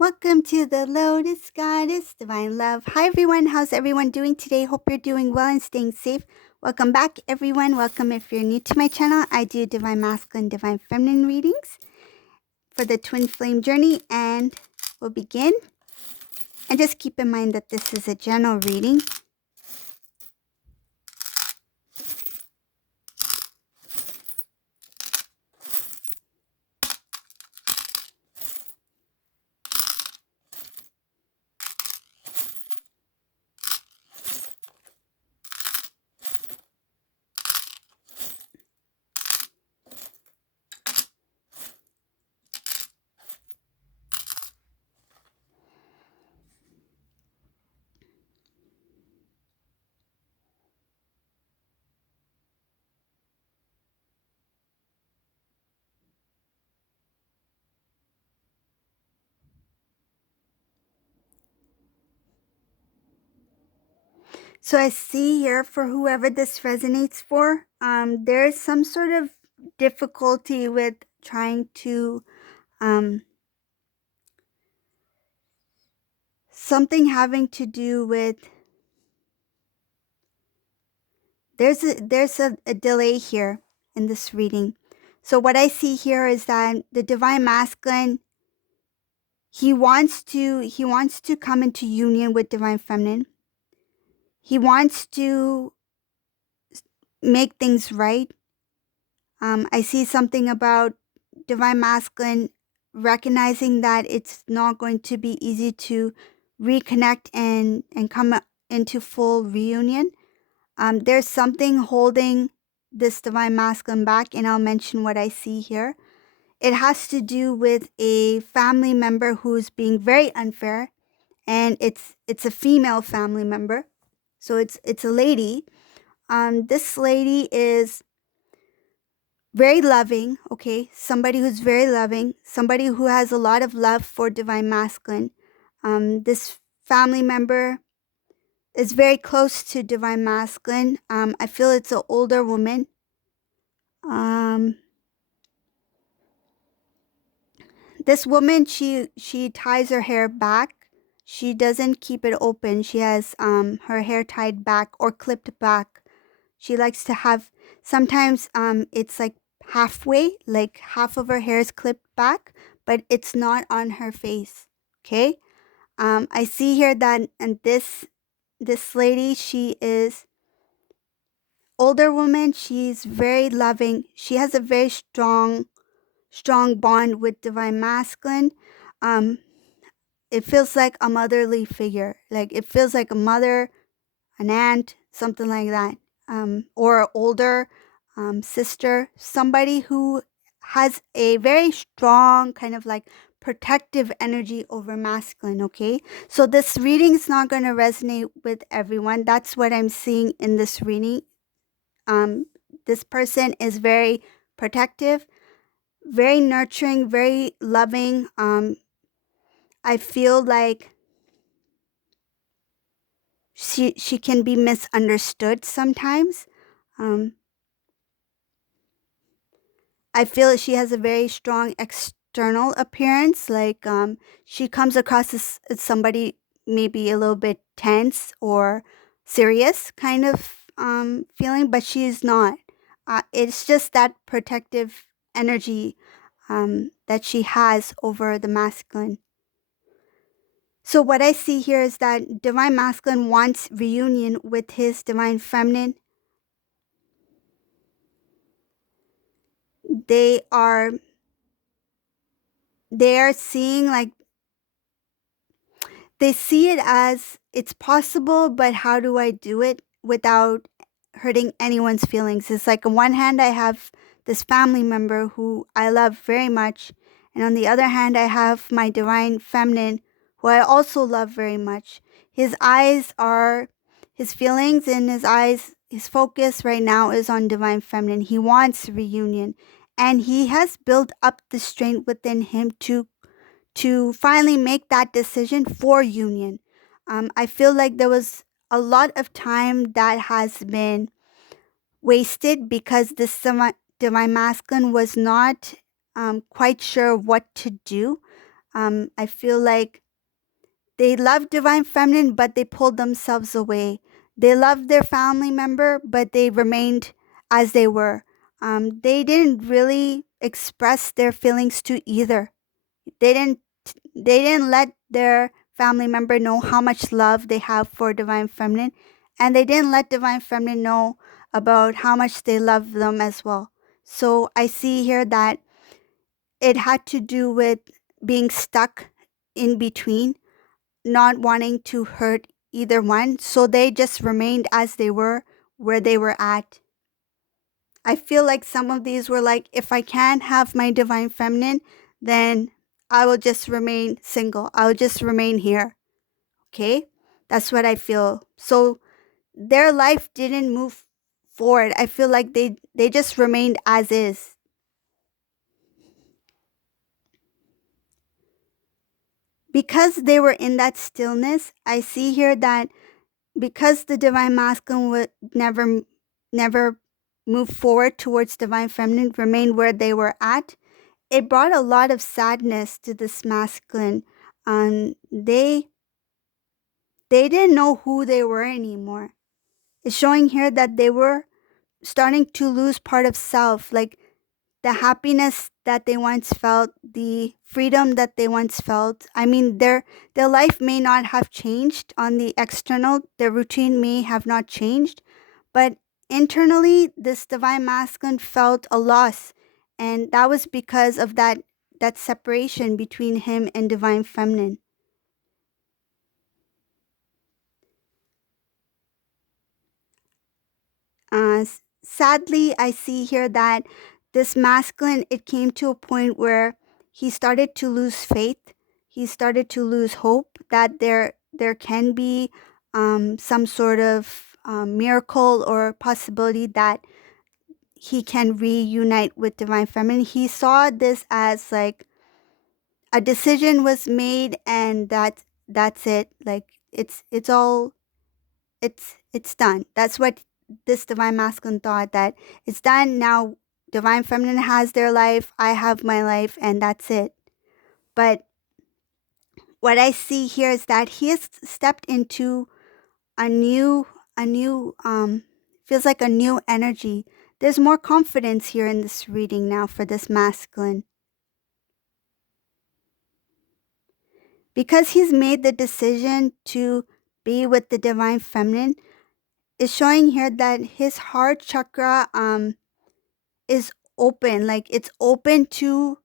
Welcome to the Lotus Goddess Divine Love. Hi everyone, how's everyone doing today? Hope you're doing well and staying safe. Welcome back everyone. Welcome if you're new to my channel. I do Divine Masculine, Divine Feminine readings for the Twin Flame journey, and we'll begin. And just keep in mind that this is a general reading. So I see here, for whoever this resonates for, there is some sort of difficulty with trying to something having to do with there's a delay here in this reading. So what I see here is that the Divine Masculine, he wants to come into union with Divine Feminine. He wants to make things right. I see something about Divine Masculine recognizing that it's not going to be easy to reconnect and come into full reunion. There's something holding this Divine Masculine back, and I'll mention what I see here. It has to do with a family member who's being very unfair, and it's a female family member. So it's a lady. This lady is very loving, okay? Somebody who's very loving, somebody who has a lot of love for Divine Masculine. This family member is very close to Divine Masculine. I feel it's an older woman. This woman, she ties her hair back. She doesn't keep it open. She has her hair tied back or clipped back. She likes to have, sometimes it's like halfway, like half of her hair is clipped back, but it's not on her face. Okay? I see here that, and this lady, she is older woman. She's very loving. She has a very strong bond with Divine Masculine. It feels like a motherly figure. Like it feels like a mother, an aunt, something like that. Or older sister, somebody who has a very strong kind of like protective energy over masculine, okay? So this reading is not going to resonate with everyone. That's what I'm seeing in this reading. This person is very protective, very nurturing, very loving. I feel like she can be misunderstood sometimes. I feel that she has a very strong external appearance. Like she comes across as somebody maybe a little bit tense or serious kind of feeling, but she is not. It's just that protective energy that she has over the masculine. So what I see here is that Divine Masculine wants reunion with his Divine Feminine. They are seeing, like, they see it as it's possible, but how do I do it without hurting anyone's feelings? It's like on one hand, I have this family member who I love very much, and on the other hand, I have my Divine Feminine who I also love very much. His eyes are, his feelings in his eyes, his focus right now is on Divine Feminine. He wants reunion, and he has built up the strength within him to finally make that decision for union. I feel like there was a lot of time that has been wasted because this Divine Masculine was not quite sure what to do. I feel like they loved Divine Feminine, but they pulled themselves away. They loved their family member, but they remained as they were. They didn't really express their feelings to either. They didn't. They didn't let their family member know how much love they have for Divine Feminine, and they didn't let Divine Feminine know about how much they love them as well. So I see here that it had to do with being stuck in between, not wanting to hurt either one. So they just remained as they were, where they were at. I feel like some of these were like, if I can't have my Divine Feminine, then I will just remain single. I will just remain here. Okay? That's what I feel. So their life didn't move forward. I feel like they just remained as is. Because they were in that stillness, I see here that because the Divine Masculine would never move forward towards Divine Feminine, remain where they were at, it brought a lot of sadness to this masculine. They didn't know who they were anymore. It's showing here that they were starting to lose part of self, like the happiness that they once felt, the freedom that they once felt. I mean, their life may not have changed on the external, their routine may have not changed, but internally, this Divine Masculine felt a loss, and that was because of that separation between him and Divine Feminine. Sadly, I see here that this masculine, it came to a point where he started to lose faith. He started to lose hope that there can be some sort of miracle or possibility that he can reunite with Divine Feminine. He saw this as like a decision was made, and that's it. Like it's all it's done. That's what this Divine Masculine thought, that it's done now. Divine Feminine has their life, I have my life, and that's it. But what I see here is that he has stepped into a new feels like a new energy. There's more confidence here in this reading now for this masculine. Because he's made the decision to be with the Divine Feminine, is showing here that his heart chakra is open, like it's open to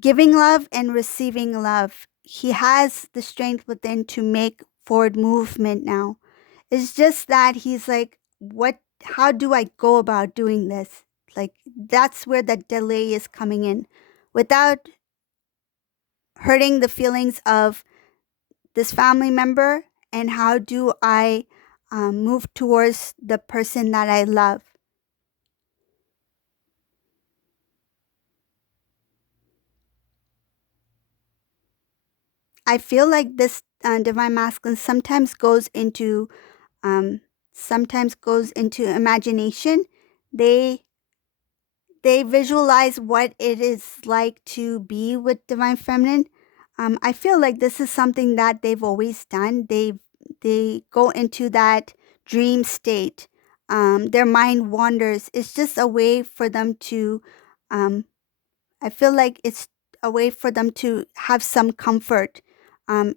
giving love and receiving love. He has the strength within to make forward movement now. It's just that he's like, what, how do I go about doing this? Like, that's where the delay is coming in, without hurting the feelings of this family member. And how do I move towards the person that I love? I feel like this Divine Masculine um, sometimes goes into imagination. They they visualize what it is like to be with Divine Feminine. I feel like this is something that they've always done. They go into that dream state. Their mind wanders. It's just a way for them to. Um, I feel like it's a way for them to have some comfort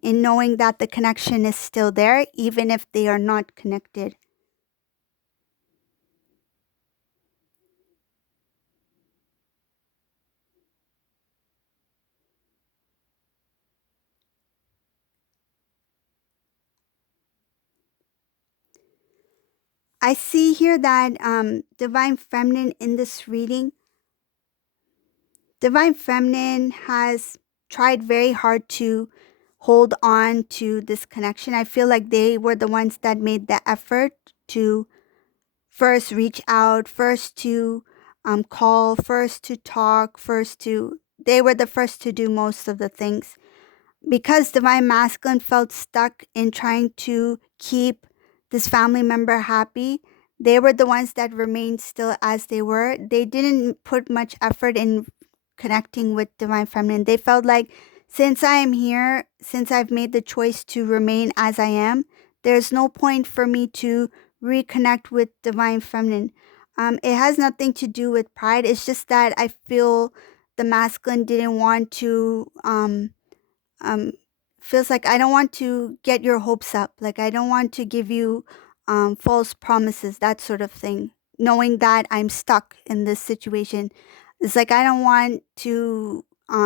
in knowing that the connection is still there, even if they are not connected. I see here that Divine Feminine in this reading, Divine Feminine has tried very hard to hold on to this connection. I feel like they were the ones that made the effort to first reach out, first to call, first to talk, they were the first to do most of the things. Because Divine Masculine felt stuck in trying to keep this family member happy, they were the ones that remained still as they were. They didn't put much effort in connecting with Divine Feminine. They felt like Since I am here, since I've made the choice to remain as I am, there's no point for me to reconnect with divine feminine. It has nothing to do with pride. It's just that I feel the masculine didn't want to um feels like I don't want to get your hopes up. Like I don't want to give you false promises, that sort of thing. Knowing that I'm stuck in this situation. It's like I don't want to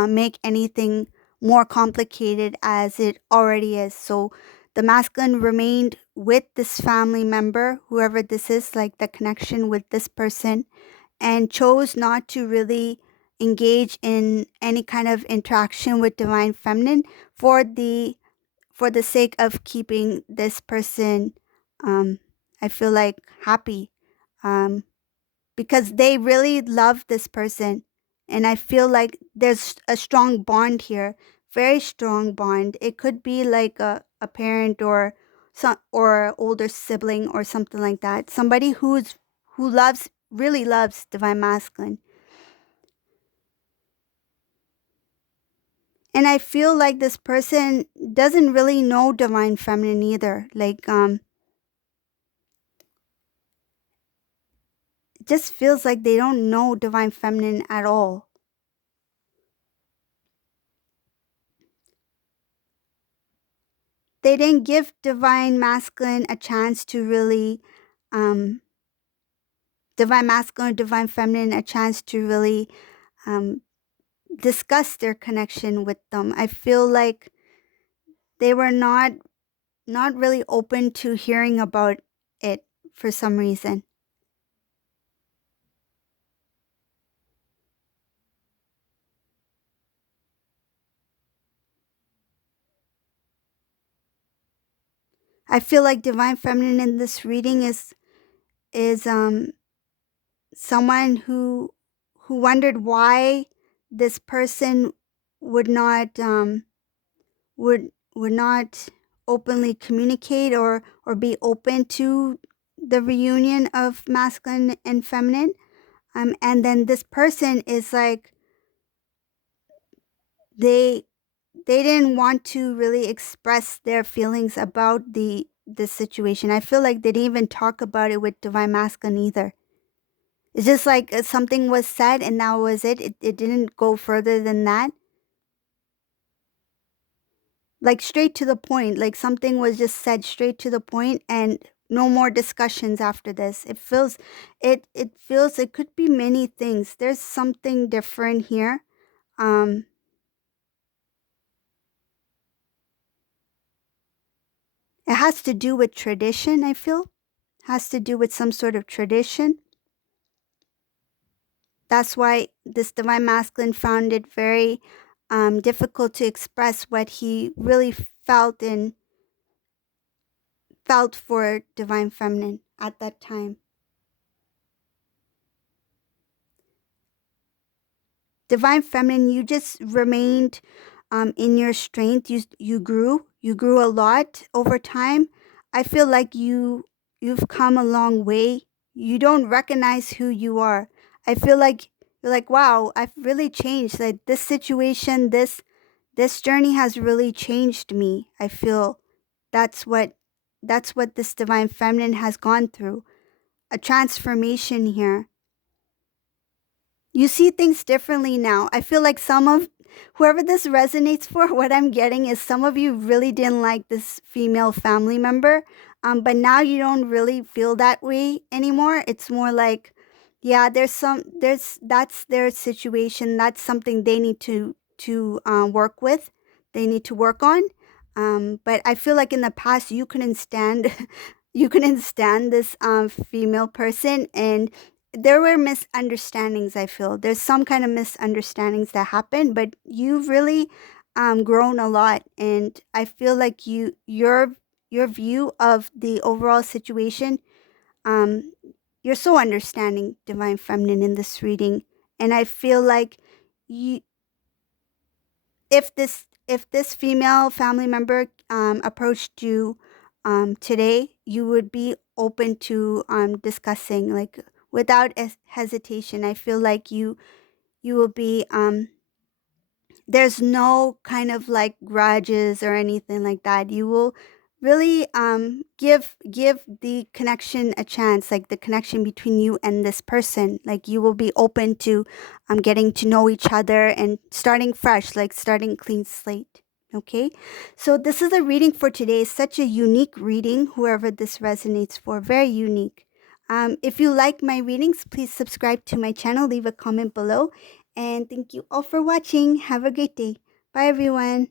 make anything more complicated as it already is. So the masculine remained with this family member, whoever this is, like the connection with this person, and chose not to really engage in any kind of interaction with divine feminine for the sake of keeping this person um I feel like happy, um because they really love this person, and I feel like there's a strong bond here, very strong bond. It could be like a parent or some or older sibling or something like that, somebody who loves really loves divine masculine. And I feel like this person doesn't really know divine feminine either. Like it just feels like they don't know divine feminine at all. They didn't give divine masculine a chance to really um divine masculine or divine feminine a chance to really um discuss their connection with them. I feel like they were not really open to hearing about it for some reason. I feel like divine feminine in this reading is someone who wondered why this person would not would not openly communicate or be open to the reunion of masculine and feminine. And then this person is like they they didn't want to really express their feelings about the situation. I feel like they didn't even talk about it with divine masculine either. It's just like something was said and that was it. It didn't go further than that. Like straight to the point. Like something was just said straight to the point and no more discussions after this. It feels it could be many things. There's something different here. Um it has to do with tradition, I feel. Has to do with some sort of tradition. That's why this divine masculine found it very difficult to express what he really felt for divine feminine at that time. Divine feminine, you just remained in your strength. You grew a lot over time. I feel like you've come a long way. You don't recognize who you are. I feel like you're like, wow, I've really changed. Like this situation, this journey has really changed me. I feel that's what that's what this divine feminine has gone through. A transformation here. You see things differently now. I feel like some of whoever this resonates for, what I'm getting is some of you really didn't like this female family member, but now you don't really feel that way anymore. It's more like, yeah, there's that's their situation. That's something they need to work with. They need to work on. But I feel like in the past you couldn't stand you couldn't stand this female person, and there were misunderstandings. I feel there's some kind of misunderstandings that happen, but you've really grown a lot, and I feel like your view of the overall situation, um you're so understanding, divine feminine, in this reading. And I feel like you if this female family member approached you today, you would be open to discussing, like without hesitation. I feel like you will be there's no kind of like grudges or anything like that. You will really give the connection a chance, like the connection between you and this person. Like you will be open to getting to know each other and starting fresh, like starting clean slate. Okay, so this is a reading for today. It's such a unique reading, whoever this resonates for, very unique. If you like my readings, please subscribe to my channel, leave a comment below, and thank you all for watching. Have a great day. Bye, everyone.